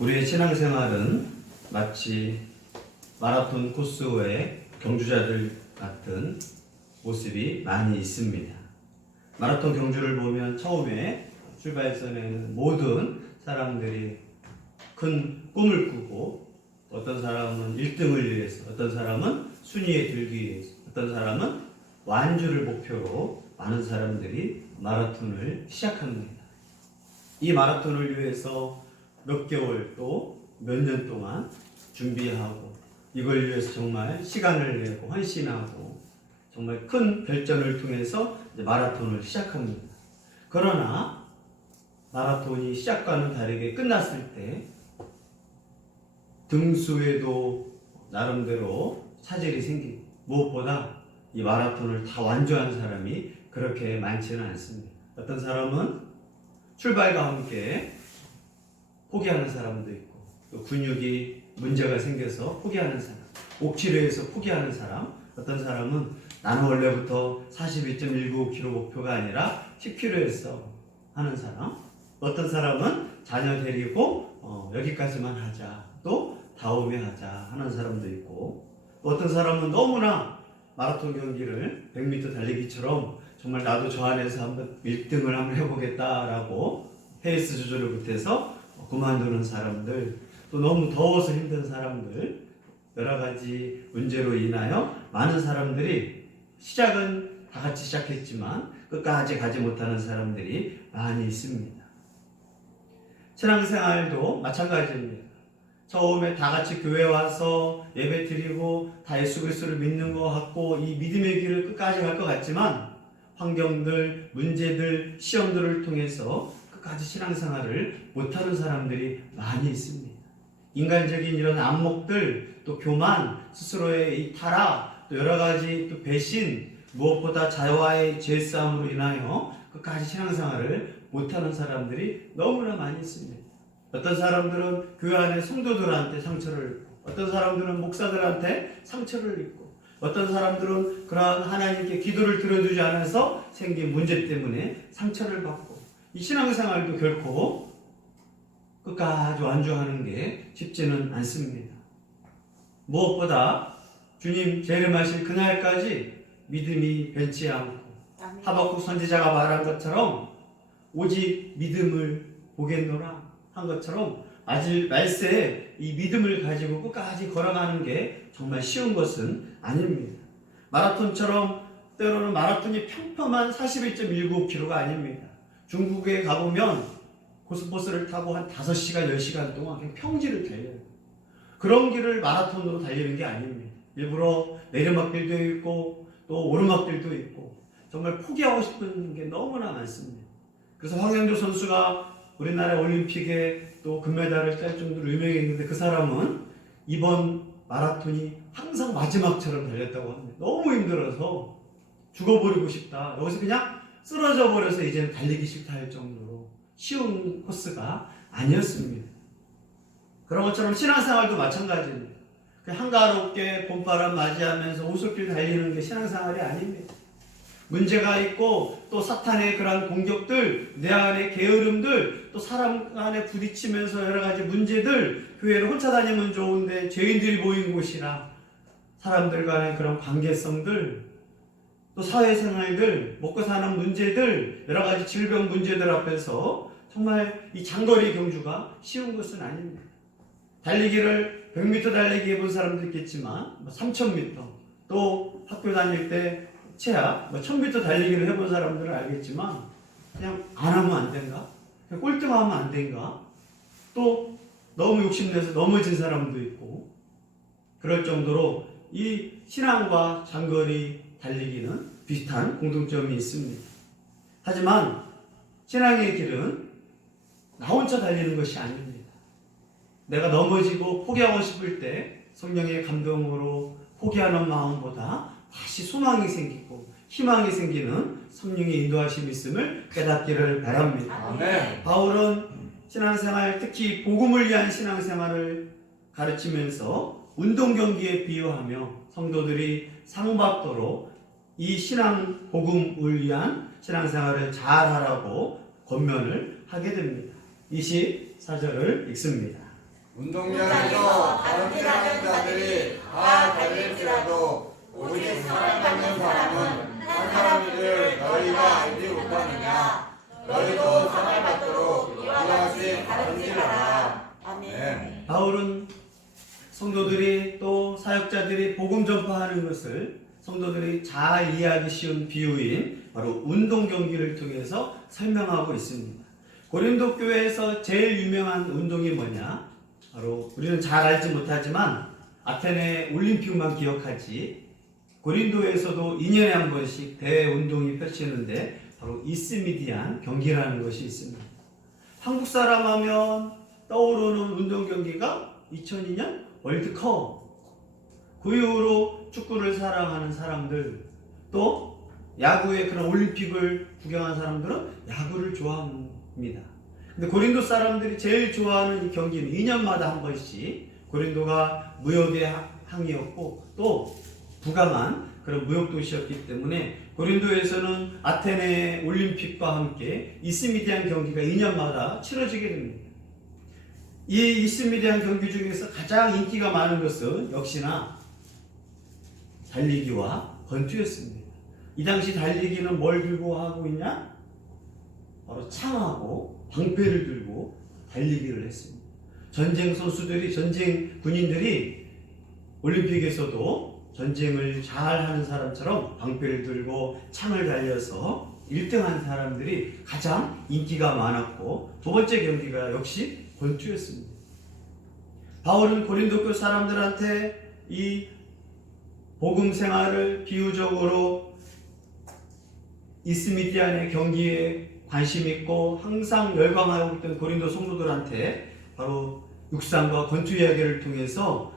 우리의 신앙생활은 마치 마라톤 코스의 경주자들 같은 모습이 많이 있습니다. 마라톤 경주를 보면 처음에 출발선에는 모든 사람들이 큰 꿈을 꾸고, 어떤 사람은 1등을 위해서, 어떤 사람은 순위에 들기 위해서, 어떤 사람은 완주를 목표로 많은 사람들이 마라톤을 시작합니다. 이 마라톤을 위해서 몇 개월 또 몇 년 동안 준비하고, 이걸 위해서 정말 시간을 내고 헌신하고 정말 큰 결전을 통해서 이제 마라톤을 시작합니다. 그러나 마라톤이 시작과는 다르게 끝났을 때 등수에도 나름대로 차질이 생기고, 무엇보다 이 마라톤을 다 완주한 사람이 그렇게 많지는 않습니다. 어떤 사람은 출발과 함께 포기하는 사람도 있고, 또 근육이 문제가 생겨서 포기하는 사람, 옥치료에서 포기하는 사람, 어떤 사람은 나는 원래부터 42.195kg 목표가 아니라 10kg에서 하는 사람, 어떤 사람은 자녀 데리고 여기까지만 하자, 또 다음에 하자 하는 사람도 있고, 어떤 사람은 너무나 마라톤 경기를 100m 달리기처럼 정말 나도 저 안에서 한번 1등을 한번 해보겠다라고 페이스 조절을 못해서 그만두는 사람들, 또 너무 더워서 힘든 사람들, 여러 가지 문제로 인하여 많은 사람들이 시작은 다 같이 시작했지만 끝까지 가지 못하는 사람들이 많이 있습니다. 신앙생활도 마찬가지입니다. 처음에 다 같이 교회 와서 예배 드리고 다 예수 그리스도를 믿는 것 같고 이 믿음의 길을 끝까지 갈 것 같지만 환경들, 문제들, 시험들을 통해서 끝까지 신앙생활을 못하는 사람들이 많이 있습니다. 인간적인 이런 안목들, 또 교만, 스스로의 이 타락, 또 여러 가지 또 배신, 무엇보다 자와의 죄싸움으로 인하여 끝까지 신앙생활을 못하는 사람들이 너무나 많이 있습니다. 어떤 사람들은 교회 안에 성도들한테 상처를 입고, 어떤 사람들은 목사들한테 상처를 입고, 어떤 사람들은 그러한 하나님께 기도를 들어주지 않아서 생긴 문제 때문에 상처를 받고, 이 신앙생활도 결코 끝까지 완주하는 게 쉽지는 않습니다. 무엇보다 주님 재림하실 그날까지 믿음이 변치 않고, 하박국 선지자가 말한 것처럼 오직 믿음을 보겠노라 한 것처럼 말세에 이 믿음을 가지고 끝까지 걸어가는 게 정말 쉬운 것은 아닙니다. 마라톤처럼 때로는 마라톤이 평범한 41.195km가 아닙니다. 중국에 가보면 고속버스를 타고 한 5시간, 10시간 동안 그냥 평지를 달려요. 그런 길을 마라톤으로 달리는 게 아닙니다. 일부러 내리막길도 있고 또 오르막길도 있고 정말 포기하고 싶은 게 너무나 많습니다. 그래서 황영조 선수가 우리나라 올림픽에 또 금메달을 딸 정도로 유명했는데, 그 사람은 이번 마라톤이 항상 마지막처럼 달렸다고 합니다. 너무 힘들어서 죽어버리고 싶다, 여기서 그냥 쓰러져 버려서 이제는 달리기 싫다 할 정도로 쉬운 코스가 아니었습니다. 그런 것처럼 신앙생활도 마찬가지입니다. 한가롭게 봄바람 맞이하면서 오솔길 달리는 게 신앙생활이 아닙니다. 문제가 있고 또 사탄의 그런 공격들, 내 안의 게으름들, 또 사람 간에 부딪히면서 여러 가지 문제들, 교회를 혼자 다니면 좋은데 죄인들이 모인 곳이라 사람들 간의 그런 관계성들, 또 사회생활들, 먹고 사는 문제들, 여러 가지 질병 문제들 앞에서 정말 이 장거리 경주가 쉬운 것은 아닙니다. 달리기를 100m 달리기 해본 사람도 있겠지만 3000m, 또 학교 다닐 때 최악 1000m 달리기를 해본 사람들은 알겠지만 그냥 안 하면 안 된가? 그냥 꼴등하면 안 된가? 또 너무 욕심내서 넘어진 사람도 있고, 그럴 정도로 이 신앙과 장거리 달리기는 비슷한 공통점이 있습니다. 하지만 신앙의 길은 나 혼자 달리는 것이 아닙니다. 내가 넘어지고 포기하고 싶을 때 성령의 감동으로 포기하는 마음보다 다시 소망이 생기고 희망이 생기는 성령의 인도하심이 있음을 깨닫기를 바랍니다. 네. 바울은 신앙생활, 특히 복음을 위한 신앙생활을 가르치면서 운동경기에 비유하며 성도들이 상받도록 이 신앙 복음을 위한 신앙생활을 잘 하라고 권면을 하게 됩니다. 24절을 읽습니다. 운동장에서 다름질하는 자들이 다 달릴지라도 오직 상을 받는 사람은 한 사람인줄 너희가 알지 못하느냐. 너희도 상을 받도록 이와 같이 다름질하라. 아멘. 바울은 성도들이 또 사역자들이 복음 전파하는 것을 성도들이 잘 이해하기 쉬운 비유인 바로 운동 경기를 통해서 설명하고 있습니다. 고린도 교회에서 제일 유명한 운동이 뭐냐? 바로 우리는 잘 알지 못하지만 아테네 올림픽만 기억하지, 고린도에서도 2년에 한 번씩 대회 운동이 펼치는데 바로 이스미디안 경기라는 것이 있습니다. 한국 사람 하면 떠오르는 운동 경기가 2002년 월드컵. 그 이후로 축구를 사랑하는 사람들, 또 야구의 그런 올림픽을 구경한 사람들은 야구를 좋아합니다. 근데 고린도 사람들이 제일 좋아하는 이 경기는 2년마다 한 번씩, 고린도가 무역의 항이었고 또 부강한 그런 무역 도시였기 때문에 고린도에서는 아테네 올림픽과 함께 이스미디안 경기가 2년마다 치러지게 됩니다. 이 이스미디안 경기 중에서 가장 인기가 많은 것은 역시나 달리기와 권투였습니다. 이 당시 달리기는 뭘 들고 하고 있냐? 바로 창하고 방패를 들고 달리기를 했습니다. 전쟁 선수들이, 전쟁 군인들이 올림픽에서도 전쟁을 잘하는 사람처럼 방패를 들고 창을 달려서 1등한 사람들이 가장 인기가 많았고, 두 번째 경기가 역시 권투였습니다. 바울은 고린도교 사람들한테 이 복음 생활을 비유적으로 이스미디안의 경기에 관심 있고 항상 열광하고 있던 고린도 성도들한테 바로 육상과 권투 이야기를 통해서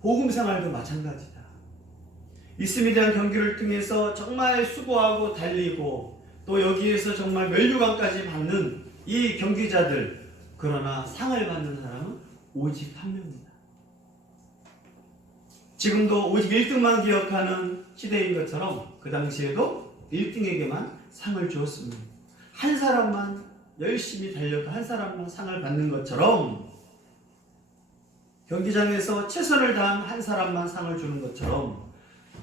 복음 생활도 마찬가지다. 이스미디안 경기를 통해서 정말 수고하고 달리고 또 여기에서 정말 면류관까지 받는 이 경기자들, 그러나 상을 받는 사람은 오직 한 명입니다. 지금도 오직 1등만 기억하는 시대인 것처럼 그 당시에도 1등에게만 상을 주었습니다. 한 사람만 열심히 달려도 한 사람만 상을 받는 것처럼, 경기장에서 최선을 다한 한 사람만 상을 주는 것처럼,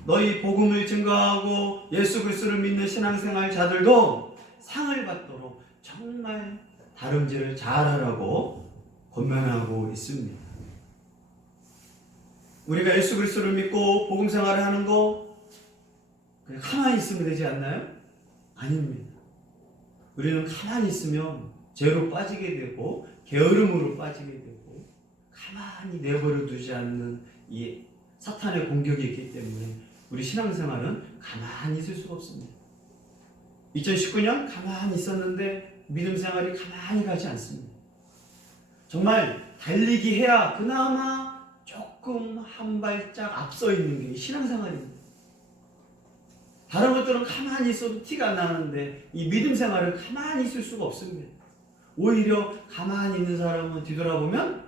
너희 복음을 증거하고 예수 그리스도를 믿는 신앙생활자들도 상을 받도록 정말 다름질을 잘하라고 권면하고 있습니다. 우리가 예수 그리스도를 믿고 복음 생활을 하는 거 그냥 가만히 있으면 되지 않나요? 아닙니다. 우리는 가만히 있으면 죄로 빠지게 되고 게으름으로 빠지게 되고 가만히 내버려 두지 않는 이 사탄의 공격이 있기 때문에 우리 신앙생활은 가만히 있을 수가 없습니다. 2019년 가만히 있었는데 믿음 생활이 가만히 가지 않습니다. 정말 달리기 해야 그나마 조금 한 발짝 앞서 있는 게 신앙생활입니다. 다른 것들은 가만히 있어도 티가 나는데 이 믿음 생활은 가만히 있을 수가 없습니다. 오히려 가만히 있는 사람은 뒤돌아보면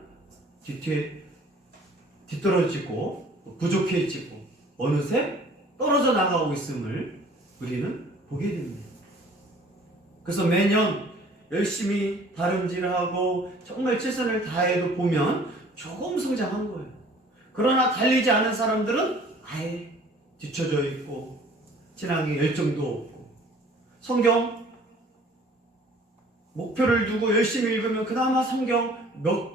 뒤떨어지고 부족해지고 어느새 떨어져 나가고 있음을 우리는 보게 됩니다. 그래서 매년 열심히 다름질하고 정말 최선을 다해도 보면 조금 성장한 거예요. 그러나 달리지 않은 사람들은 아예 뒤쳐져 있고 신앙에 열정도 없고, 성경 목표를 두고 열심히 읽으면 그나마 성경 몇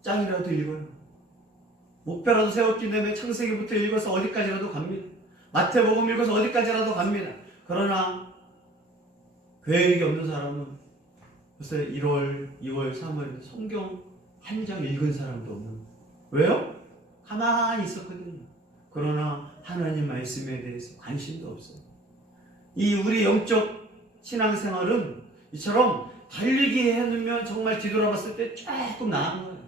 장이라도 읽어요. 목표라도 세웠기 때문에 창세기부터 읽어서 어디까지라도 갑니다. 마태복음 읽어서 어디까지라도 갑니다. 그러나 계획이 없는 사람은 벌써 1월, 2월, 3월 성경 한 장 읽은 사람도 없는 거예요. 왜요? 가만히 있었거든요. 그러나 하나님 말씀에 대해서 관심도 없어요. 이 우리 영적 신앙생활은 이처럼 달리기 해놓으면 정말 뒤돌아봤을 때 조금 나은 거예요.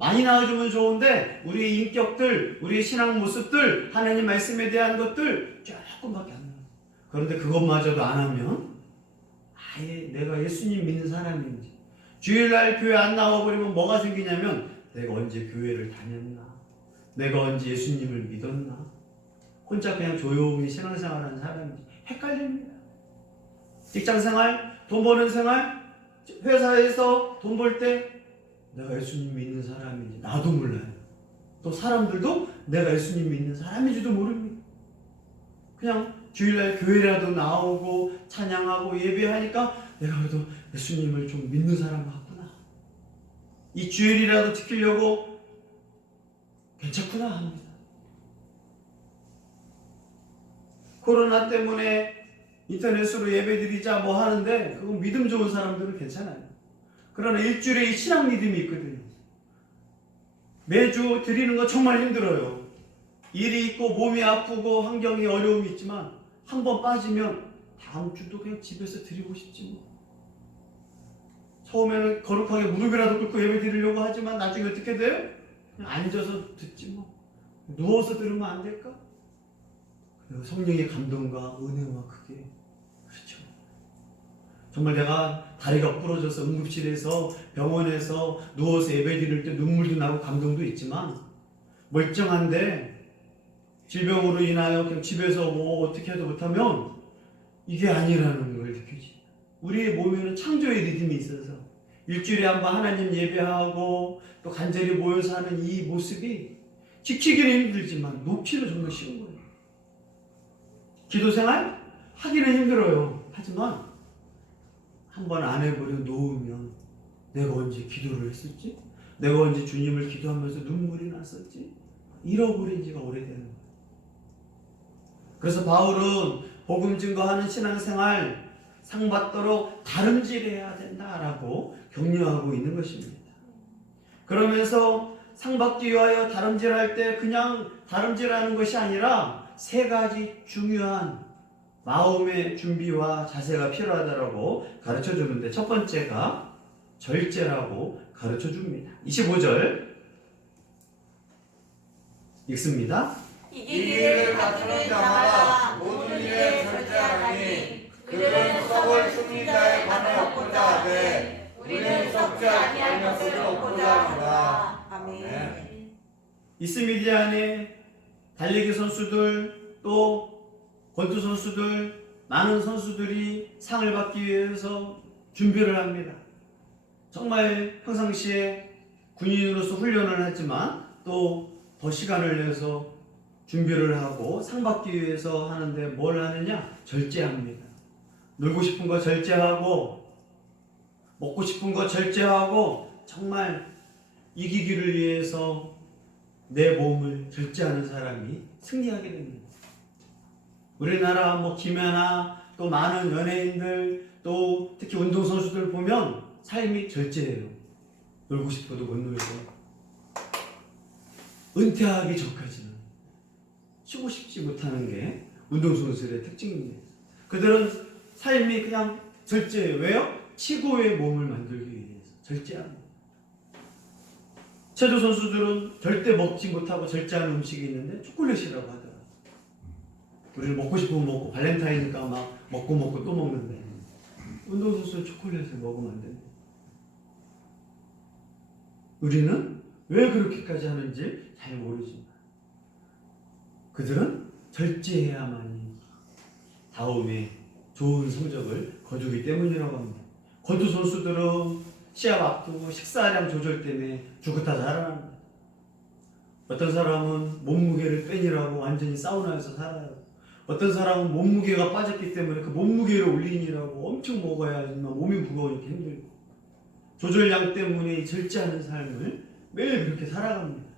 많이 나아지면 좋은데 우리의 인격들, 우리의 신앙 모습들, 하나님 말씀에 대한 것들 조금밖에 안 나와요. 그런데 그것마저도 안 하면 아예 내가 예수님 믿는 사람인지, 주일날 교회 안 나와버리면 뭐가 생기냐면 내가 언제 교회를 다녔나, 내가 언제 예수님을 믿었나, 혼자 그냥 조용히 신앙생활하는 사람인지 헷갈립니다. 직장생활, 돈 버는 생활, 회사에서 돈 벌 때 내가 예수님 믿는 사람인지 나도 몰라요. 또 사람들도 내가 예수님 믿는 사람인지도 모릅니다. 그냥 주일날 교회라도 나오고 찬양하고 예배하니까 내가 그래도 예수님을 좀 믿는 사람 같구나. 이 주일이라도 지키려고 괜찮구나 합니다. 코로나 때문에 인터넷으로 예배드리자 뭐 하는데 그건 믿음 좋은 사람들은 괜찮아요. 그러나 일주일에 이 신앙 믿음이 있거든요. 매주 드리는 거 정말 힘들어요. 일이 있고 몸이 아프고 환경이 어려움이 있지만 한 번 빠지면 다음 주도 그냥 집에서 드리고 싶지 뭐. 처음에는 거룩하게 무릎이라도 꿇고 예배 드리려고 하지만 나중에 어떻게 돼요? 그냥 앉아서 듣지 뭐. 누워서 들으면 안 될까? 성령의 감동과 은혜와 그게 그렇죠. 정말 내가 다리가 부러져서 응급실에서 병원에서 누워서 예배 드릴 때 눈물도 나고 감동도 있지만 멀쩡한데 질병으로 인하여 그냥 집에서 뭐 어떻게 해도 못하면 이게 아니라는 걸 느끼지. 우리의 몸에는 창조의 리듬이 있어서 일주일에 한 번 하나님 예배하고 또 간절히 모여서 하는 이 모습이 지키기는 힘들지만 놓기는 정말 쉬운 거예요. 기도 생활 하기는 힘들어요. 하지만 한번 안 해버려 놓으면 내가 언제 기도를 했었지? 내가 언제 주님을 기도하면서 눈물이 났었지? 잃어버린 지가 오래되는 거예요. 그래서 바울은 복음 증거하는 신앙생활 상받도록 다름질해야 된다라고 격려하고 있는 것입니다. 그러면서 상받기 위하여 다름질할 때 그냥 다름질하는 것이 아니라 세 가지 중요한 마음의 준비와 자세가 필요하다고 가르쳐 주는데 첫 번째가 절제라고 가르쳐 줍니다. 25절 읽습니다. 이기를 갖추는 자마다 모든 일에 절제하니 그들은 썩을 승리자의 관을 얻고자 하되 우리는 썩지 아니할 것을 얻고자 하노라. 아멘. 이스미디안의 달리기 선수들 또 권투 선수들 많은 선수들이 상을 받기 위해서 준비를 합니다. 정말 평상시에 군인으로서 훈련을 하지만 또 더 시간을 내서 준비를 하고 상 받기 위해서 하는데 뭘 하느냐? 절제합니다. 놀고 싶은 거 절제하고 먹고 싶은 거 절제하고 정말 이기기를 위해서 내 몸을 절제하는 사람이 승리하게 됩니다. 우리나라 뭐 김연아 또 많은 연예인들 또 특히 운동선수들 보면 삶이 절제해요. 놀고 싶어도 못 놀고 은퇴하기 전까지는 쉬고 싶지 못하는 게 운동선수들의 특징입니다. 그들은 삶이 그냥 절제해요. 왜요? 최고의 몸을 만들기 위해서 절제합니다. 체조 선수들은 절대 먹지 못하고 절제하는 음식이 있는데 초콜릿이라고 하더라고요. 우리는 먹고 싶으면 먹고 발렌타인이니까 막 먹고 또 먹는데 운동선수는 초콜릿을 먹으면 안 됩니다. 우리는 왜 그렇게까지 하는지 잘 모르지만 그들은 절제해야만이 다음에 좋은 성적을 거두기 때문이라고 합니다. 권투 선수들은 시합 앞두고 식사량 조절 때문에 죽었다 살아납니다. 어떤 사람은 몸무게를 빼니라고 완전히 사우나에서 살아요. 어떤 사람은 몸무게가 빠졌기 때문에 그 몸무게를 올리니라고 엄청 먹어야지만 몸이 무거우니까 힘들고 조절량 때문에 절제하는 삶을 매일 그렇게 살아갑니다.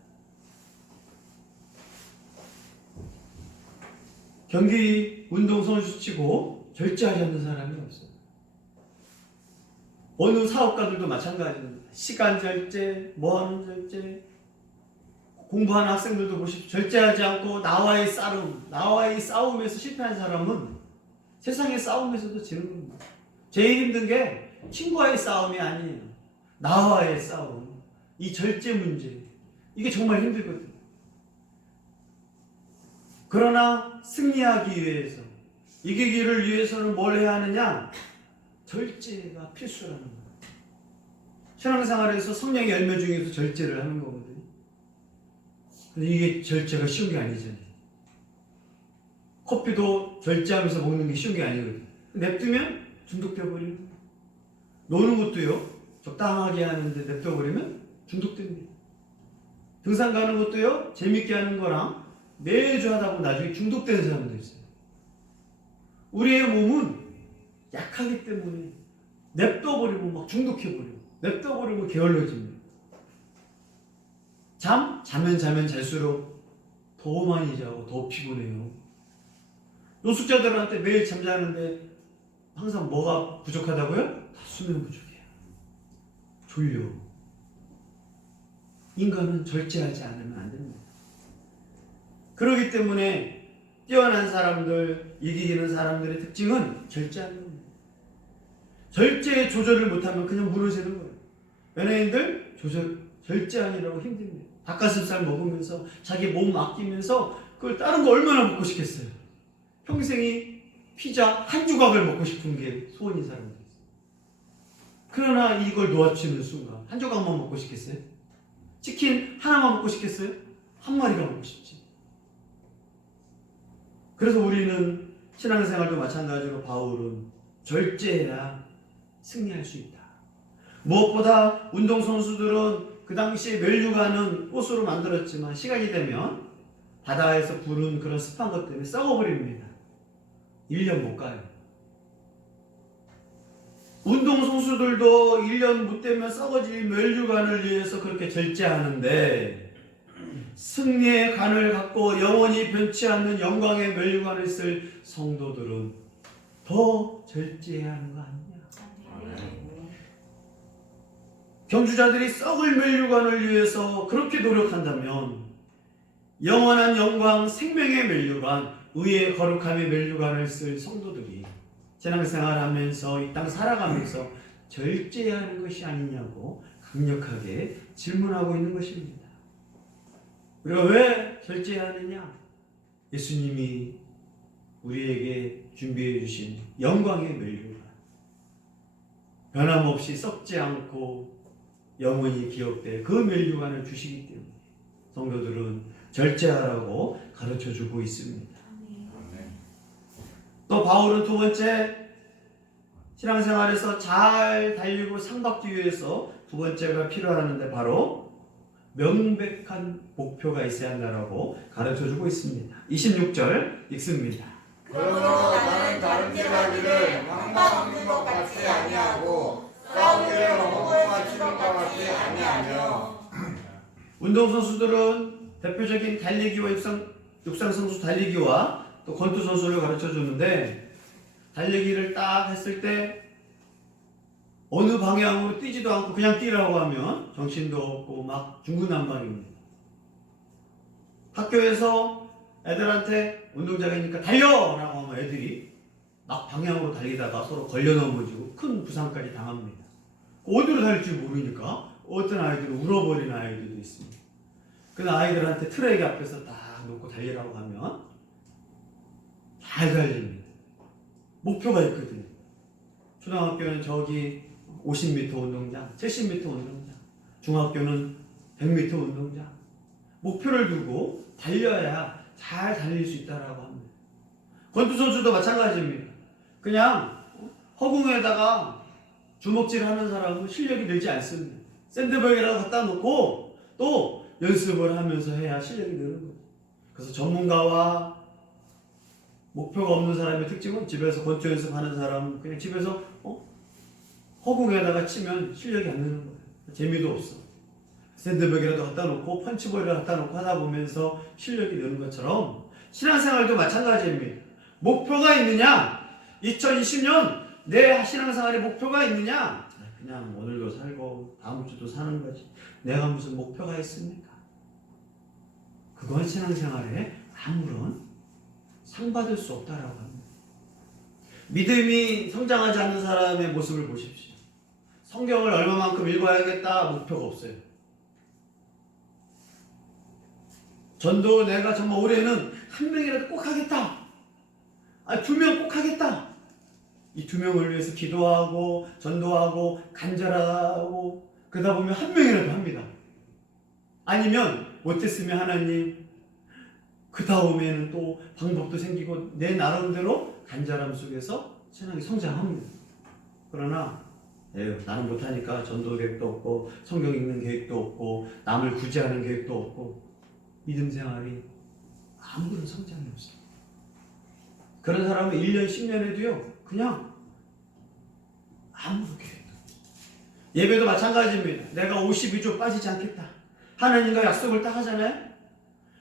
경기 운동선수 치고 절제하지 않는 사람이 없어요. 어느 사업가들도 마찬가지입니다. 시간 절제, 뭐하는 절제, 공부하는 학생들도 보십시오. 절제하지 않고 나와의 싸움에서 실패한 사람은 세상의 싸움에서도 지는 겁니다. 제일 힘든 게 친구와의 싸움이 아니에요. 나와의 싸움. 이 절제 문제. 이게 정말 힘들거든요. 그러나 승리하기 위해서, 이기기를 위해서는 뭘 해야 하느냐? 절제가 필수라는 거예요. 신앙생활에서 성령의 열매 중에서 절제를 하는 거거든요. 근데 이게 절제가 쉬운 게 아니잖아요. 커피도 절제하면서 먹는 게 쉬운 게 아니거든요. 냅두면 중독돼 버리고, 노는 것도요 적당하게 하는데 냅둬 버리면 중독됩니다. 등산 가는 것도요, 재밌게 하는 거랑 매주 하다 보면 나중에 중독되는 사람도 있어요. 우리의 몸은 약하기 때문에 냅둬버리면 막 중독해버리고, 냅둬버리면 게을러집니다. 자면 잘수록 더 많이 자고 더 피곤해요. 노숙자들한테 매일 잠자는데 항상 뭐가 부족하다고요? 다 수면 부족해요. 졸려. 인간은 절제하지 않으면 안 됩니다. 그렇기 때문에 뛰어난 사람들, 이기는 사람들의 특징은 절제하는 겁니다. 절제의 조절을 못하면 그냥 무너지는 거예요. 연예인들 절제하느라고 힘듭니다. 닭가슴살 먹으면서 자기 몸 아끼면서 그걸 다른 거 얼마나 먹고 싶겠어요. 평생이 피자 한 조각을 먹고 싶은 게 소원인 사람들 있어요. 그러나 이걸 놓아치는 순간 한 조각만 먹고 싶겠어요? 치킨 하나만 먹고 싶겠어요? 한 마리가 먹고 싶지. 그래서 우리는 신앙생활도 마찬가지로 바울은 절제해야 승리할 수 있다. 무엇보다 운동선수들은 그 당시에 멸류관은 꽃으로 만들었지만 시간이 되면 바다에서 부른 그런 습한 것 때문에 썩어버립니다. 1년 못 가요. 운동선수들도 1년 못 되면 썩어질 멸류관을 위해서 그렇게 절제하는데 승리의 관을 갖고 영원히 변치 않는 영광의 멸류관을 쓸 성도들은 더 절제해야 하는 거 아니냐. 경주자들이 썩을 멸류관을 위해서 그렇게 노력한다면 영원한 영광, 생명의 멸류관, 의의 거룩함의 멸류관을 쓸 성도들이 신앙생활하면서 이 땅 살아가면서 절제해야 하는 것이 아니냐고 강력하게 질문하고 있는 것입니다. 우리가 왜 절제해야 하느냐? 예수님이 우리에게 준비해 주신 영광의 멸류관, 변함없이 썩지 않고 영원히 기억될 그 멸류관을 주시기 때문에 성도들은 절제하라고 가르쳐주고 있습니다. 또 바울은 두 번째, 신앙생활에서 잘 달리고 상 받기 위해서 두 번째가 필요하는데 바로 명백한 목표가 있어야 한다라고 가르쳐주고 있습니다. 26절 읽습니다. 그러므로 나는 다른 일 하기를 항상 없는 것 같이 아니하고 싸우기를 험하치는 것 같이 아니하며. 운동선수들은 대표적인 달리기와 육상선수 달리기와 또 권투선수를 가르쳐주는데 달리기를 딱 했을 때 어느 방향으로 뛰지도 않고 그냥 뛰라고 하면 정신도 없고 막 중구난방입니다. 학교에서 애들한테 운동장이니까 달려라고 하면 애들이 막 방향으로 달리다가 서로 걸려 넘어지고 큰 부상까지 당합니다. 어디로 달릴지 모르니까 어떤 아이들은 울어버리는 아이들도 있습니다. 그 아이들한테 트랙 앞에서 딱 놓고 달리라고 하면 잘 달립니다. 목표가 있거든요. 초등학교는 저기 50m 운동장, 70m 운동장, 중학교는 100m 운동장. 목표를 두고 달려야 잘 달릴 수 있다라고 합니다. 권투선수도 마찬가지입니다. 그냥 허공에다가 주먹질 하는 사람은 실력이 늘지 않습니다. 샌드백에다가 갖다 놓고 또 연습을 하면서 해야 실력이 느는 거죠. 그래서 전문가와 목표가 없는 사람의 특징은 집에서 권투 연습하는 사람은 그냥 집에서 허공에다가 치면 실력이 안 느는 거예요. 재미도 없어. 샌드백이라도 갖다 놓고 펀치볼이라도 갖다 놓고 하다 보면서 실력이 느는 것처럼 신앙생활도 마찬가지입니다. 목표가 있느냐? 2020년 내 신앙생활에 목표가 있느냐? 그냥 오늘도 살고 다음 주도 사는 거지. 내가 무슨 목표가 있습니까? 그건 신앙생활에 아무런 상 받을 수 없다라고 합니다. 믿음이 성장하지 않는 사람의 모습을 보십시오. 성경을 얼마만큼 읽어야겠다 목표가 없어요. 전도 내가 정말 올해는 한 명이라도 꼭 하겠다. 2명 꼭 하겠다. 이 2명을 위해서 기도하고 전도하고 간절하고 그러다 보면 한 명이라도 합니다. 아니면 못했으면 하나님 그 다음에는 또 방법도 생기고 내 나름대로 간절함 속에서 신앙이 성장합니다. 그러나 에휴, 나는 못하니까 전도 계획도 없고 성경 읽는 계획도 없고 남을 구제하는 계획도 없고 믿음 생활이 아무런 성장이 없어요. 그런 사람은 1년, 10년에도요 그냥 아무런 계획도 없어요. 예배도 마찬가지입니다. 내가 52조 빠지지 않겠다. 하나님과 약속을 딱 하잖아요.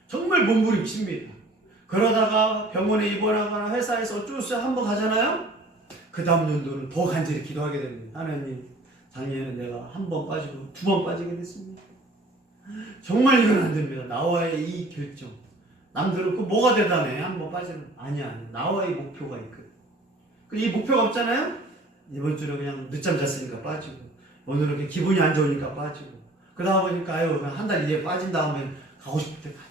정말 몸부림칩니다. 그러다가 병원에 입원하거나 회사에서 어쩔 수 없이 한번 가잖아요. 그 다음 연도는 더 간절히 기도하게 됩니다. 하나님, 작년에 내가 한 번 빠지고 2번 빠지게 됐습니다. 정말 이건 안 됩니다. 나와의 이 결정. 남들은 그 뭐가 대단해? 한 번 빠지는. 아니야. 나와의 목표가 있거든. 이 목표가 없잖아요? 이번 주는 그냥 늦잠 잤으니까 빠지고, 오늘은 그냥 기분이 안 좋으니까 빠지고, 그 다음 보니까 아유, 한 달 이제 빠진 다음에 가고 싶을 때 가지.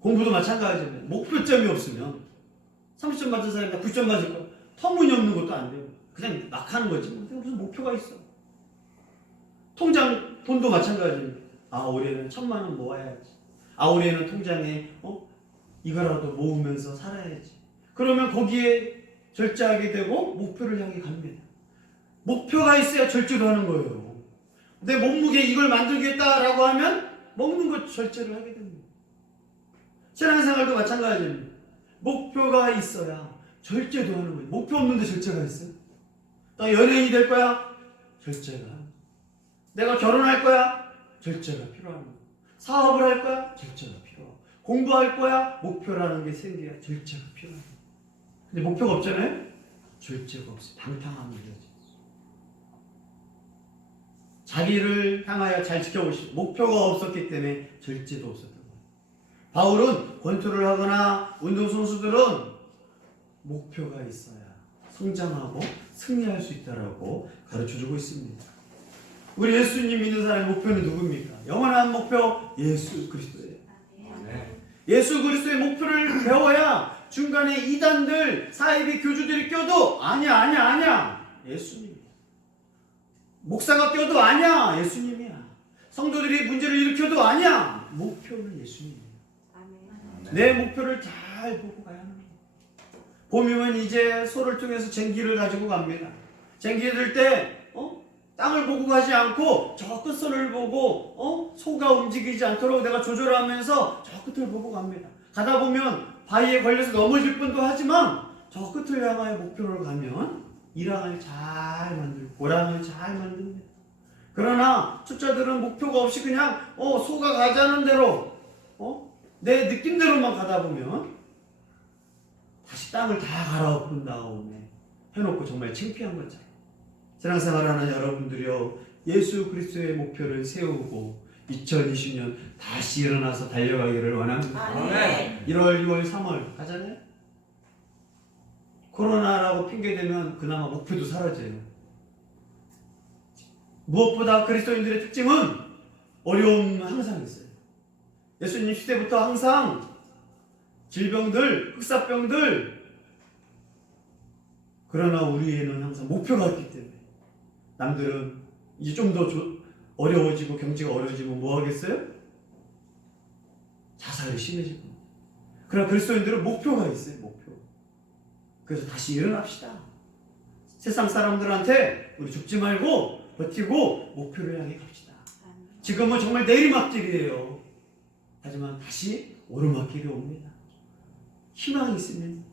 공부도 마찬가지입니다. 목표점이 없으면 30점 맞은 사람이 9점 맞을 거 터무니없는 것도 안 돼요. 그냥 막 하는 거지. 무슨 목표가 있어. 통장 돈도 마찬가지입니다. 아, 올해는 1,000만 원 모아야지. 아, 올해는 통장에 이거라도 모으면서 살아야지. 그러면 거기에 절제하게 되고 목표를 향해 갑니다. 목표가 있어야 절제도 하는 거예요. 내 몸무게 이걸 만들겠다라고 하면 먹는 것 절제를 하게 됩니다. 신앙생활도 마찬가지입니다. 목표가 있어야 절제도 하는 거예요. 목표 없는데 절제가 있어요? 나 연예인이 될 거야? 절제가. 내가 결혼할 거야? 절제가 필요한 거예요. 사업을 할 거야? 절제가 필요하고. 공부할 거야? 목표라는 게 생겨야 절제가 필요해요. 근데 목표가 없잖아요? 절제가 없어요. 방탕합니다. 자기를 향하여 잘 지켜보시고 목표가 없었기 때문에 절제도 없었던 거예요. 바울은 권투를 하거나 운동선수들은 목표가 있어야 성장하고 승리할 수 있다라고 가르쳐주고 있습니다. 우리 예수님 믿는 사람의 목표는 누굽니까? 영원한 목표 예수 그리스도예요. 예수 그리스도의 목표를 배워야 중간에 이단들 사이비 교주들이 껴도 아니야 예수님. 목사가 껴도 아니야 예수님이야. 성도들이 문제를 일으켜도 아니야. 목표는 예수님이에요. 내 목표를 잘 보고 가야 합니다. 봄이면 이제 소를 통해서 쟁기를 가지고 갑니다. 쟁기 들 때 땅을 보고 가지 않고 저 끝선을 보고 소가 움직이지 않도록 내가 조절하면서 저 끝을 보고 갑니다. 가다 보면 바위에 걸려서 넘어질 뻔도 하지만 저 끝을 향하여 목표를 가면 이랑을 잘 만들고 고랑을 잘 만듭니다. 그러나 숫자들은 목표가 없이 그냥 소가 가자는 대로 내 느낌대로만 가다 보면 다시 땅을 다 갈아엎은 다음에 해놓고 정말 창피한 거죠. 신앙생활하는 여러분들이요, 예수 그리스도의 목표를 세우고 2020년 다시 일어나서 달려가기를 원합니다. 1월, 2월, 3월 가잖아요. 코로나라고 핑계대면 그나마 목표도 사라져요. 무엇보다 그리스도인들의 특징은 어려움은 항상 있어요. 예수님 시대부터 항상 질병들, 흑사병들, 그러나 우리에는 항상 목표가 있기 때문에 남들은 이제 좀 더 어려워지고 경제가 어려워지면 뭐 하겠어요? 자살이 심해지고. 그러나 그리스도인들은 목표가 있어요. 목표. 그래서 다시 일어납시다. 세상 사람들한테 우리 죽지 말고 버티고 목표를 향해 갑시다. 지금은 정말 내리막길이에요. 하지만 다시 오르막길이 옵니다. 희망이 있으면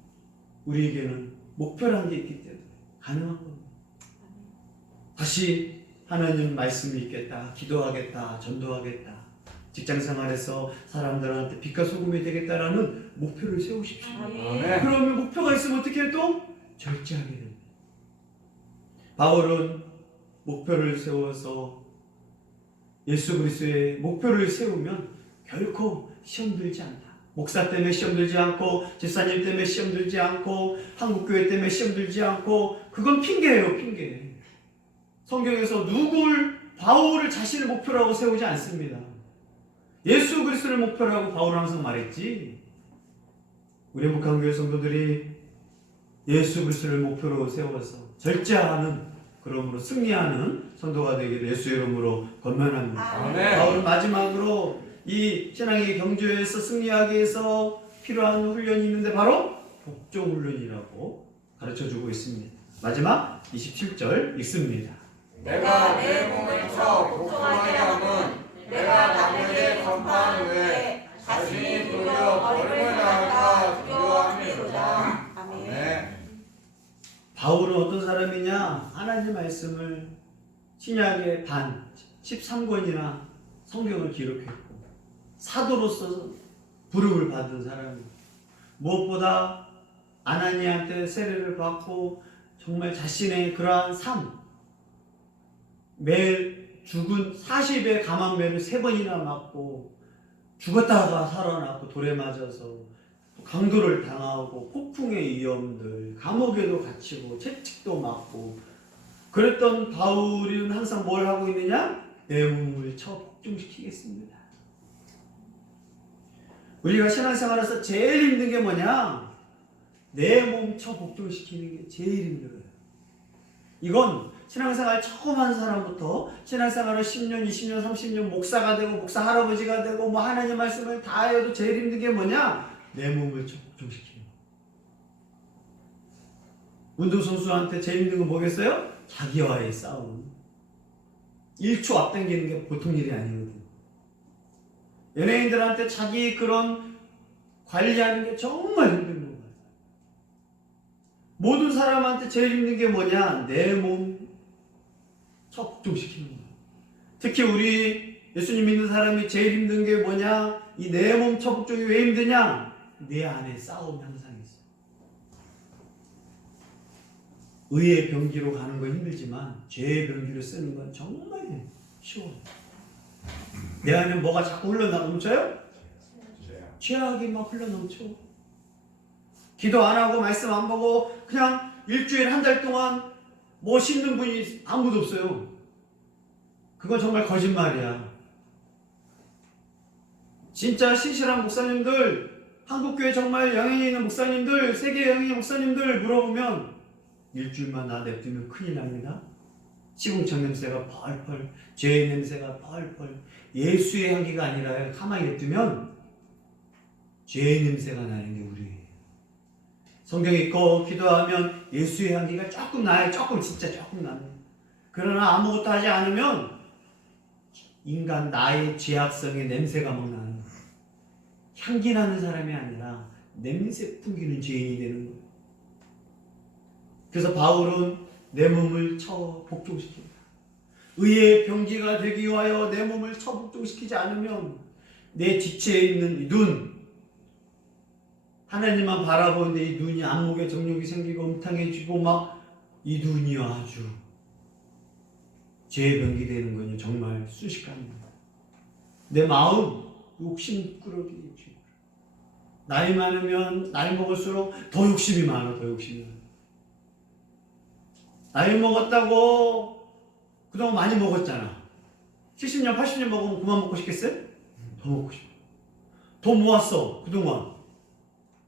우리에게는 목표라는 게 있기 때문에 가능한 겁니다. 다시 하나님 말씀이 있겠다, 기도하겠다, 전도하겠다, 직장생활에서 사람들한테 빛과 소금이 되겠다라는 목표를 세우십시오. 그러면 목표가 있으면 어떻게 해요? 또 절제하게 됩니다. 바울은 목표를 세워서 예수 그리스도의 목표를 세우면 결코 시험 들지 않다. 목사 때문에 시험 들지 않고 집사님 때문에 시험 들지 않고 한국교회 때문에 시험 들지 않고 그건 핑계예요. 핑계. 성경에서 바울을 자신의 목표라고 세우지 않습니다. 예수 그리스도를 목표라고 바울은 항상 말했지. 우리 목한교회 성도들이 예수 그리스도를 목표로 세워서 절제하는, 그러므로 승리하는 성도가 되기를 예수의 이름으로 권면합니다. 바울은 마지막으로 이 신앙의 경주에서 승리하기 위해서 필요한 훈련이 있는데 바로 복종 훈련이라고 가르쳐주고 있습니다. 마지막 27절 읽습니다. 내가 내 몸을 쳐 복종하게 함은 내가 남에게 전파한 후에 자신이 돌려 버림을 당할까 두려워함이로다. 아멘. 바울은 어떤 사람이냐? 하나님 말씀을 신약의 반 13권이나 성경을 기록했고 사도로서 부름을 받은 사람이고 무엇보다 아나니아한테 세례를 받고 정말 자신의 그러한 삶 매일 죽은 40의 감암매를 3번이나 맞고 죽었다가 살아났고 돌에 맞아서 강도를 당하고 폭풍의 위험들 감옥에도 갇히고 채찍도 맞고 그랬던 바울은 항상 뭘 하고 있느냐? 내 몸을 쳐 복종시키겠습니다. 우리가 신앙생활에서 제일 힘든 게 뭐냐? 내 몸 쳐 복종시키는 게 제일 힘들어요. 이건 신앙생활 처음 한 사람부터 신앙생활을 10년, 20년, 30년 목사가 되고 목사 할아버지가 되고 뭐 하나님 말씀을 다 해도 제일 힘든 게 뭐냐? 내 몸을 쳐 복종시키는 거. 운동선수한테 제일 힘든 건 뭐겠어요? 자기와의 싸움. 1초 앞당기는 게 보통 일이 아니거든. 연예인들한테 자기 그런 관리하는 게 정말 힘든 거예요. 모든 사람한테 제일 힘든 게 뭐냐? 내 몸 복종시키는 거예요. 특히 우리 예수님 믿는 사람이 제일 힘든 게 뭐냐? 이 내 몸 복종이 왜 힘드냐? 내 안에 싸움이 항상 있어요. 의의 병기로 가는 건 힘들지만 죄의 병기로 쓰는 건 정말 쉬워요. 내 안에 뭐가 자꾸 흘러넘쳐요? 죄악이 막 흘러넘쳐. 기도 안 하고 말씀 안 보고 그냥 일주일 한 달 동안 멋있는 분이 아무도 없어요. 그건 정말 거짓말이야. 진짜 신실한 목사님들, 한국교회 정말 영향이 있는 목사님들, 세계 영향이 있는 목사님들 물어보면 일주일만 나 냅두면 큰일 납니다. 시궁창 냄새가 펄펄, 죄의 냄새가 펄펄, 예수의 향기가 아니라 가만히 냅두면 죄의 냄새가 나는 게 우리예요. 성경 읽고 기도하면 예수의 향기가 조금 나요. 조금, 진짜 조금 나요. 그러나 아무것도 하지 않으면 인간 나의 죄악성의 냄새가 막 나는 거예요. 향기 나는 사람이 아니라 냄새 풍기는 죄인이 되는 거예요. 그래서 바울은 내 몸을 쳐 복종시킨다. 의의 병기가 되기 위하여 내 몸을 쳐 복종시키지 않으면 내 지체에 있는 이 눈, 하나님만 바라보는데 이 눈이 안목에 정욕이 생기고 음탕해지고 막 이 눈이 아주 죄의 병기 되는 건요 정말 순식간입니다. 내 마음 욕심꾸러기. 나이 많으면 나이 먹을수록 더 욕심이 많아. 더 욕심이 많아. 나이 먹었다고 그동안 많이 먹었잖아. 70년 80년 먹으면 그만 먹고 싶겠어요? 더 먹고 싶어. 더 모았어 그동안.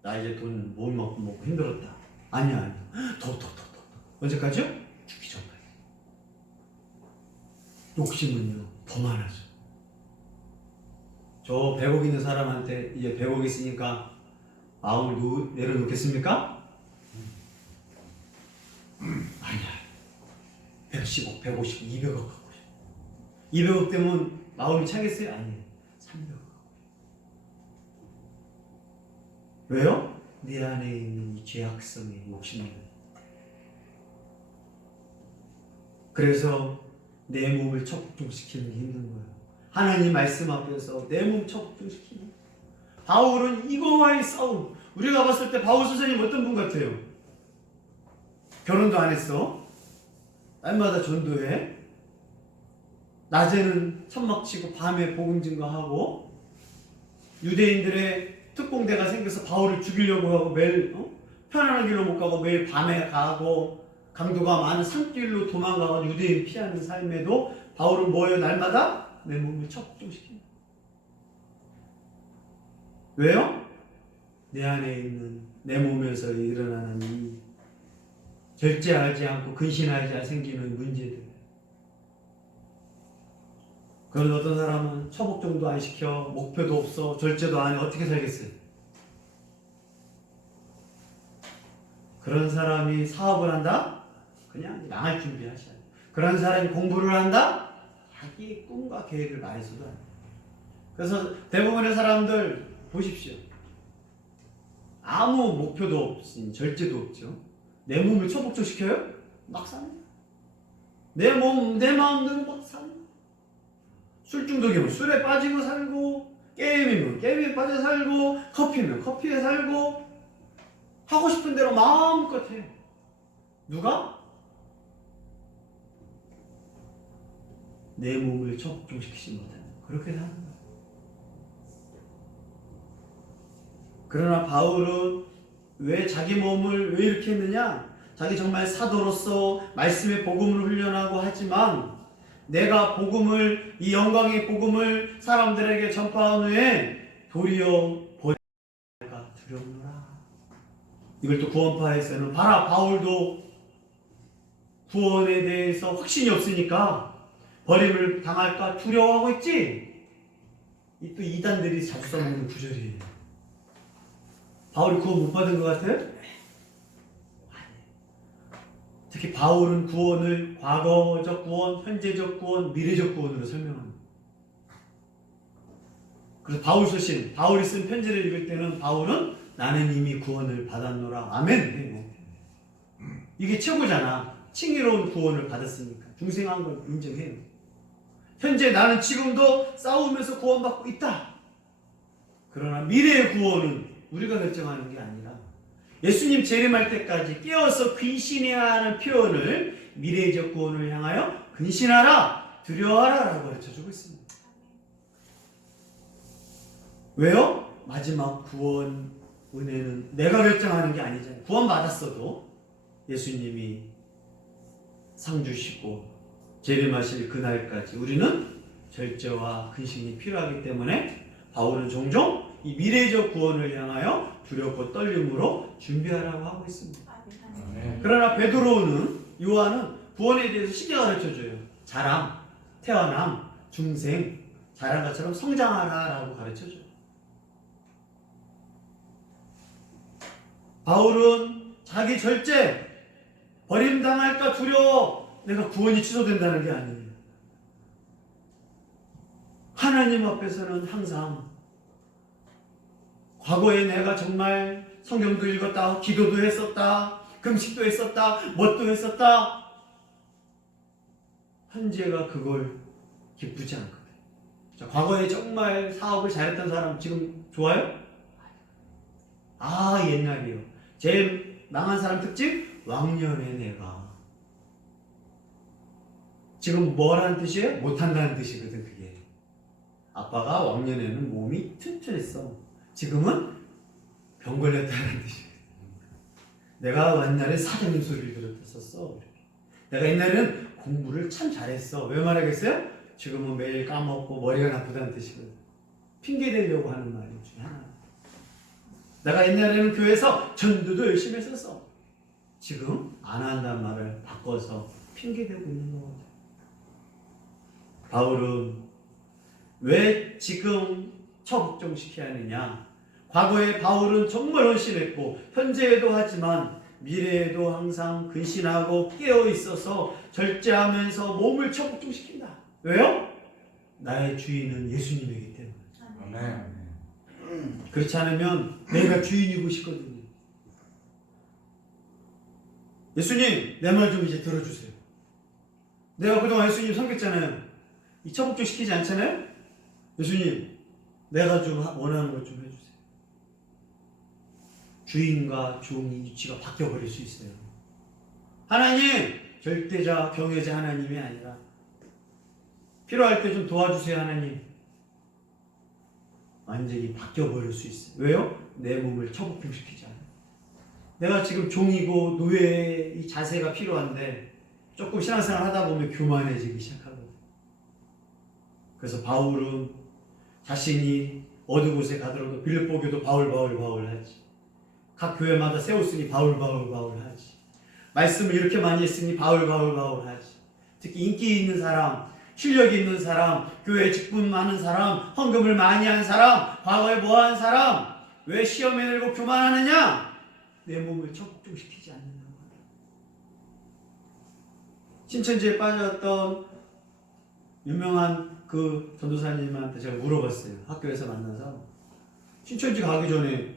나 이제 돈 못 먹고 힘들었다. 아니야. 더. 언제까지요? 죽기 전까지. 욕심은요 더 많아져. 저 100억 있는 사람한테 이제 100억 있으니까 마음을 내려놓겠습니까? 아니야. 110억, 150억, 200억 갖고 싶어. 200억 되면 마음이 차겠어요? 아니에요. 300억 갖고 싶어. 왜요? 내 안에 있는 이 죄악성의 욕심입니다. 그래서 내 몸을 척복종시키는 게 힘든 거예요. 하나님 말씀 앞에서 내 몸 척복종시키는 거예요. 바울은 이거와의 싸움. 우리가 봤을 때 바울 선생님 어떤 분 같아요? 결혼도 안 했어. 날마다 전도해. 낮에는 천막 치고 밤에 복음 증거하고 유대인들의 특공대가 생겨서 바울을 죽이려고 하고 매일 편안한 길로 못 가고 매일 밤에 가고 강도가 많은 산길로 도망가고 유대인 피하는 삶에도 바울은 뭐예요? 날마다 내 몸을 척종시킵니다. 왜요? 내 안에 있는 내 몸에서 일어나는 이 절제하지 않고 근신하지 않고 생기는 문제들. 그런 어떤 사람은 처복종도 안 시켜, 목표도 없어, 절제도 안 해. 어떻게 살겠어요? 그런 사람이 사업을 한다? 그냥 망할 준비하셔야 돼요. 그런 사람이 공부를 한다? 자기 꿈과 계획을 말해서도 안 돼요. 그래서 대부분의 사람들 보십시오. 아무 목표도 없으니 절제도 없죠. 내 몸을 초복종시켜요? 막 사는 거예요. 내 마음대로 막 사는 거예요. 술 중독이면 술에 빠지고 살고, 게임이면 게임에 빠져 살고, 커피면 커피에 살고, 하고 싶은 대로 마음껏 해요. 누가? 내 몸을 초복종시키지 못하는 그렇게 사는 거예요. 그러나 바울은 왜 자기 몸을 왜 이렇게 했느냐? 자기 정말 사도로서 말씀의 복음을 훈련하고 하지만 내가 복음을, 이 영광의 복음을 사람들에게 전파한 후에 도리어 버릴까 두렵노라. 이걸 또 구원파에서는 봐라, 바울도 구원에 대해서 확신이 없으니까 버림을 당할까 두려워하고 있지. 이 또 이단들이 자주 써먹는 구절이에요. 바울이 구원 못 받은 것 같아요? 특히 바울은 구원을 과거적 구원, 현재적 구원, 미래적 구원으로 설명합니다. 그래서 바울 서신, 바울이 쓴 편지를 읽을 때는 바울은 나는 이미 구원을 받았노라. 아멘. 이게 최고잖아. 칭의로운 구원을 받았으니까. 중생한 걸 인정해요. 현재 나는 지금도 싸우면서 구원받고 있다. 그러나 미래의 구원은 우리가 결정하는 게 아니라 예수님 재림할 때까지 깨어서 근신해야 하는 표현을 미래적 구원을 향하여 근신하라, 두려워하라 라고 가르쳐주고 있습니다. 왜요? 마지막 구원 은혜는 내가 결정하는 게 아니잖아요. 구원 받았어도 예수님이 상 주시고 재림하실 그날까지 우리는 절제와 근신이 필요하기 때문에 바울은 종종 이 미래적 구원을 향하여 두렵고 떨림으로 준비하라고 하고 있습니다. 그러나 베드로는, 요한은 구원에 대해서 쉽게 가르쳐줘요. 자람, 태어남, 중생, 자란 것처럼 성장하라 라고 가르쳐줘요. 바울은 자기 절제, 버림당할까 두려워, 내가 구원이 취소된다는 게 아니에요. 하나님 앞에서는 항상 과거에 내가 정말 성경도 읽었다, 기도도 했었다, 금식도 했었다, 뭣도 했었다. 현재가 그걸 기쁘지 않거든. 자, 과거에 정말 사업을 잘했던 사람 지금 좋아요? 아, 옛날이요. 제일 망한 사람 특징? 왕년에 내가. 지금 뭐라는 뜻이에요? 못한다는 뜻이거든, 그게. 아빠가 왕년에는 몸이 튼튼했어. 지금은 병 걸렸다는 뜻이에요. 내가 옛날에 사장님 소리를 들었었어. 내가 옛날에는 공부를 참 잘했어. 왜 말하겠어요? 지금은 매일 까먹고 머리가 나쁘다는 뜻이거든. 핑계 대려고 하는 말 중에 하나. 내가 옛날에는 교회에서 전도도 열심히 했었어. 지금 안 한다는 말을 바꿔서 핑계대고 있는 거거든. 바울은 왜 지금 처복종시켜야 하느냐? 과거에 바울은 정말 헌신했고 현재에도 하지만 미래에도 항상 근신하고 깨어 있어서 절제하면서 몸을 처복종시킨다. 왜요? 나의 주인은 예수님이기 때문에. 아멘. 그렇지 않으면 내가 주인이고 싶거든요. 예수님, 내 말 좀 이제 들어주세요. 내가 그동안 예수님 섬겼잖아요. 이 처복종 시키지 않잖아요? 예수님, 내가 좀 원하는 것 좀 해주세요. 주인과 종이 위치가 바뀌어버릴 수 있어요. 하나님, 절대자, 경외자 하나님이 아니라 필요할 때 좀 도와주세요, 하나님. 완전히 바뀌어버릴 수 있어요. 왜요? 내 몸을 처복종시키지 않아요. 내가 지금 종이고 노예의 이 자세가 필요한데 조금 신앙생활 하다 보면 교만해지기 시작하거든요. 그래서 바울은 자신이 어느 곳에 가더라도 빌립보교도 바울 하지. 각 교회마다 세웠으니 바울 하지. 말씀을 이렇게 많이 했으니 바울 하지. 특히 인기 있는 사람, 실력이 있는 사람, 교회 직분 많은 사람, 헌금을 많이 한 사람, 과거에 뭐한 사람, 왜 시험에 들고 교만하느냐? 내 몸을 적중시키지 않는다고. 신천지에 빠졌던 유명한 그 전도사님한테 제가 물어봤어요. 학교에서 만나서 신천지 가기 전에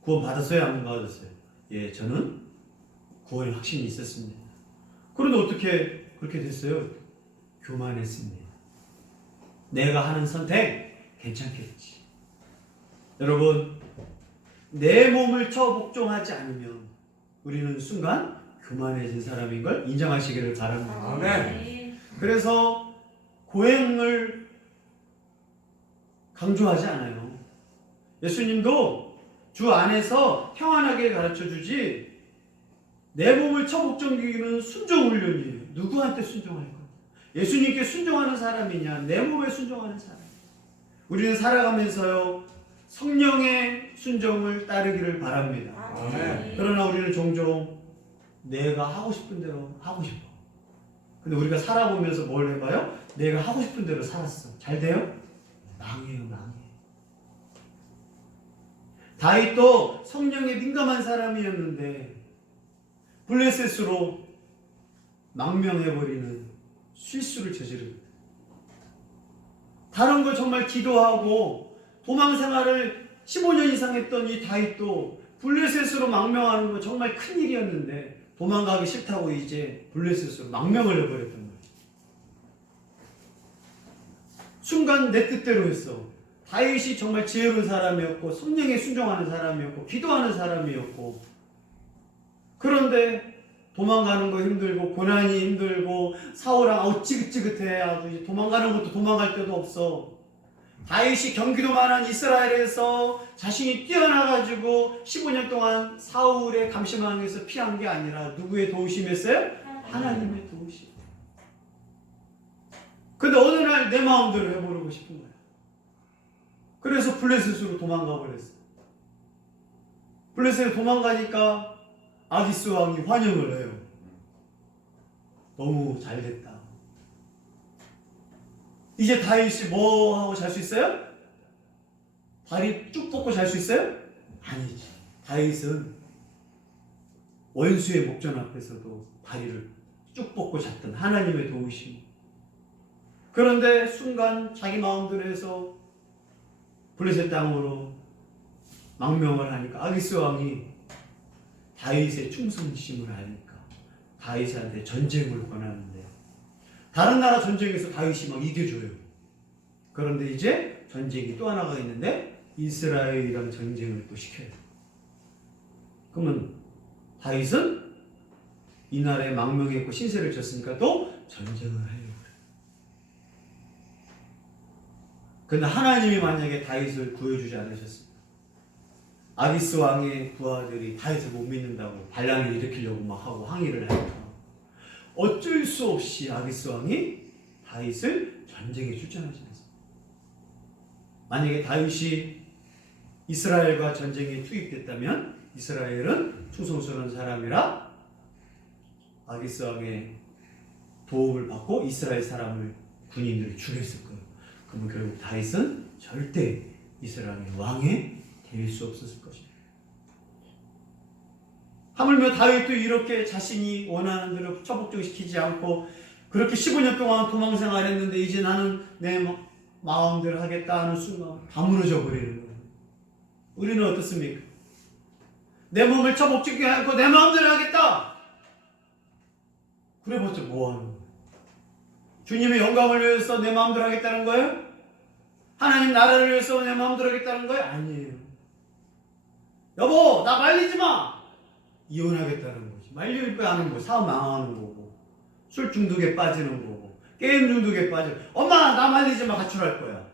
구원 받았어요? 안 받았어요? 예, 저는 구원의 확신이 있었습니다. 그런데 어떻게 그렇게 됐어요? 교만했습니다. 내가 하는 선택 괜찮겠지. 여러분, 내 몸을 처 복종하지 않으면 우리는 순간 교만해진 사람인 걸 인정하시기를 바랍니다. 아멘. 그래서 고행을 강조하지 않아요. 예수님도 주 안에서 평안하게 가르쳐 주지 내 몸을 처 복종기는 순종 훈련이에요. 누구한테 순종할 거야? 예수님께 순종하는 사람이냐? 내 몸에 순종하는 사람. 우리는 살아가면서요 성령의 순종을 따르기를 바랍니다. 아멘. 그러나 우리는 종종 내가 하고 싶은 대로 하고 싶어. 근데 우리가 살아보면서 뭘 해봐요? 내가 하고 싶은 대로 살았어. 잘 돼요? 망해요, 망해. 다윗도 성령에 민감한 사람이었는데 블레셋으로 망명해버리는 실수를 저지릅니다. 다른 거 정말 기도하고 도망 생활을 15년 이상 했던 이 다윗도 블레셋으로 망명하는 건 정말 큰 일이었는데 도망가기 싫다고 이제 블레셋으로 망명을 해버렸던 거예요. 순간 내 뜻대로 했어. 다윗이 정말 지혜로운 사람이었고 성령에 순종하는 사람이었고 기도하는 사람이었고 그런데 도망가는 거 힘들고 고난이 힘들고 사울랑 아우 찌긋찌긋해 아주 이제 도망가는 것도 도망갈 데도 없어. 다윗이 경기도만한 이스라엘에서 자신이 뛰어나가지고 15년 동안 사울의 감시망에서 피한 게 아니라 누구의 도우심이었어요? 하나님의 도우심. 근데 어느 날 내 마음대로 해보려고 싶은 거야. 그래서 블레셋으로 도망가 버렸어. 블레셋에 도망가니까 아기스 왕이 환영을 해요. 너무 잘됐다. 이제 다윗이 뭐 하고 잘 수 있어요? 다리 쭉 뻗고 잘 수 있어요? 아니지. 다윗은 원수의 목전 앞에서도 다리를 쭉 뻗고 잤던 하나님의 도우심. 그런데 순간 자기 마음대로 해서 블레셋 땅으로 망명을 하니까 아기스 왕이 다윗의 충성심을 아니까 다윗한테 전쟁을 권하는데 다른 나라 전쟁에서 다윗이 막 이겨줘요. 그런데 이제 전쟁이 또 하나가 있는데 이스라엘이랑 전쟁을 또 시켜요. 그러면 다윗은 이 나라에 망명했고 신세를 졌으니까 또 전쟁을 하려고 해요. 근데 하나님이 만약에 다윗을 구해주지 않으셨습니다. 아기스 왕의 부하들이 다윗을 못 믿는다고 반란을 일으키려고 막 하고 항의를 하니까 어쩔 수 없이 아기스 왕이 다윗을 전쟁에 출전하지 않습니다. 만약에 다윗이 이스라엘과 전쟁에 투입됐다면 이스라엘은 충성스러운 사람이라 아기스 왕의 도움을 받고 이스라엘 사람을 군인들을 죽였을 거예요. 그러면 결국 다윗은 절대 이스라엘의 왕에 될 수 없었을 것입니다. 하물며 다윗도 이렇게 자신이 원하는 대로 처복종시키지 않고 그렇게 15년 동안 도망 생활했는데 이제 나는 내 마음대로 하겠다 하는 순간 다 무너져 버리는 거예요. 우리는 어떻습니까? 내 몸을 처복지게 않고 내 마음대로 하겠다. 그래봤자 뭐하는 거예요? 주님의 영광을 위해서 내 마음대로 하겠다는 거예요? 하나님 나라를 위해서 내 마음대로 하겠다는 거예요? 아니에요. 여보 나 말리지 마. 이혼하겠다는 거지. 말리고 하는 거 사업 망하는 거고 술 중독에 빠지는 거고 게임 중독에 빠져. 엄마 나 말리지 마. 가출할 거야.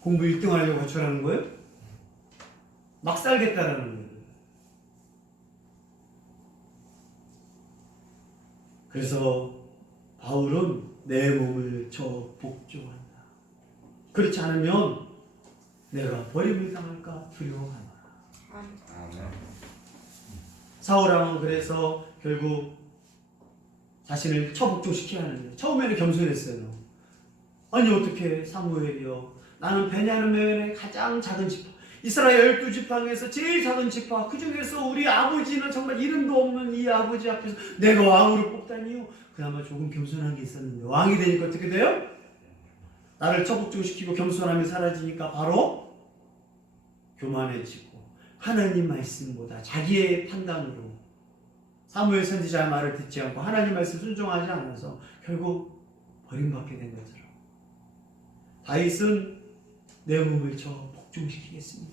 공부 1등 하려고 가출하는 거예요? 막 살겠다라는 거예요. 그래서 바울은 내 몸을 저 복종한다. 그렇지 않으면 내가 버림을 당할까 두려워한다. 사울왕은 그래서 결국 자신을 처복종시켜야 하는데 처음에는 겸손했어요. 아니 어떻게 사무엘이요? 나는 베냐민의 가장 작은 지파 이스라엘 12지파에서 제일 작은 지파, 그 중에서 우리 아버지는 정말 이름도 없는 이 아버지 앞에서 내가 왕으로 뽑다니요. 그나마 조금 겸손한 게 있었는데 왕이 되니까 어떻게 돼요? 나를 처복종시키고 겸손함이 사라지니까 바로 교만해지고 하나님 말씀보다 자기의 판단으로 사무엘 선지자의 말을 듣지 않고 하나님 말씀 순종하지 않아서 결국 버림받게 된 것처럼 다윗은 내 몸을 쳐 복종시키겠습니다.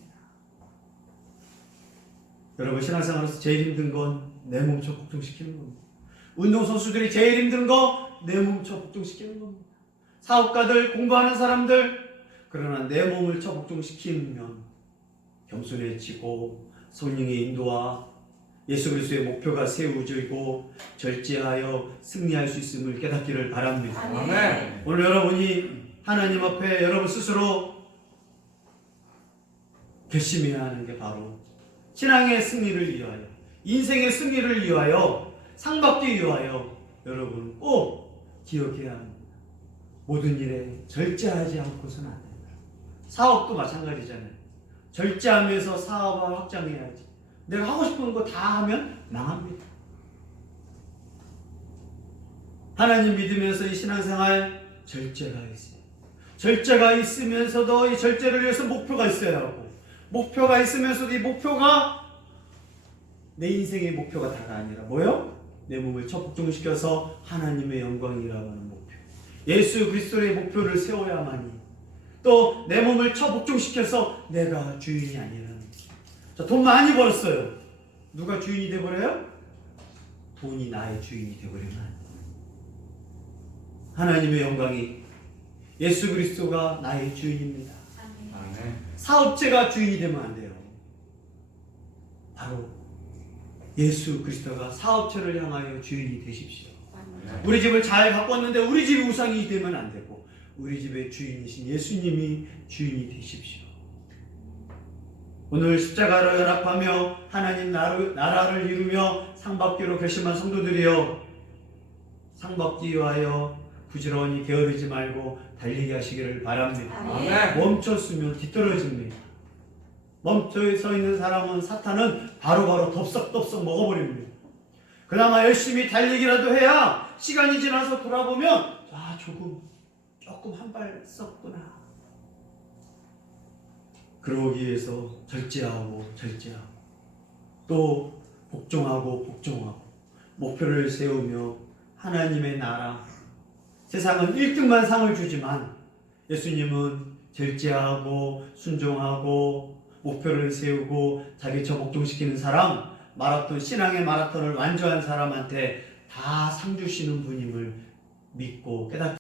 여러분, 신앙생활에서 제일 힘든 건 내 몸 쳐 복종시키는 겁니다. 운동선수들이 제일 힘든 거 내 몸 쳐 복종시키는 겁니다. 사업가들, 공부하는 사람들, 그러나 내 몸을 쳐 복종시키면 겸손해지고 성령의 인도와 예수 그리스도의 목표가 세워지고 절제하여 승리할 수 있음을 깨닫기를 바랍니다. 아멘. 오늘 여러분이 하나님 앞에 여러분 스스로 결심해야 하는 게 바로 신앙의 승리를 위하여, 인생의 승리를 위하여, 상 받기 위하여 여러분 꼭 기억해야 합니다. 모든 일에 절제하지 않고서는 안 된다. 사업도 마찬가지잖아요. 절제하면서 사업을 확장해야지. 내가 하고 싶은 거 다 하면 망합니다. 하나님 믿으면서 이 신앙생활 절제가 있어요. 절제가 있으면서도 이 절제를 위해서 목표가 있어야 하고, 목표가 있으면서도 이 목표가 내 인생의 목표가 다가 아니라 뭐요? 내 몸을 첫 복종시켜서 하나님의 영광이라고 하는 목표, 예수 그리스도의 목표를 세워야만이, 또 내 몸을 첫 복종시켜서 내가 주인이 아니라는. 자, 돈 많이 벌었어요. 누가 주인이 돼버려요? 돈이 나의 주인이 돼버리면 안 돼요. 하나님의 영광이, 예수 그리스도가 나의 주인입니다. 아멘. 사업체가 주인이 되면 안 돼요. 바로 예수 그리스도가 사업체를 향하여 주인이 되십시오. 우리 집을 잘 가꿨는데 우리 집이 우상이 되면 안 되고, 우리 집의 주인이신 예수님이 주인이 되십시오. 오늘 십자가로 연합하며 하나님 나라를 이루며 상받기로 결심한 성도들이여, 상받기 위하여 부지런히 게으르지 말고 달리게 하시기를 바랍니다. 아멘. 멈췄으면 뒤떨어집니다. 멈춰 서 있는 사람은 사탄은 바로바로 덥석덥석 먹어버립니다. 그나마 열심히 달리기라도 해야 시간이 지나서 돌아보면 조금 한 발 썩구나. 그러기 위해서 절제하고 또 복종하고 목표를 세우며 하나님의 나라, 세상은 1등만 상을 주지만 예수님은 절제하고 순종하고 목표를 세우고 자기 저 복종시키는 사람, 마라톤, 신앙의 마라톤을 완주한 사람한테 다 상 주시는 분임을 믿고 깨닫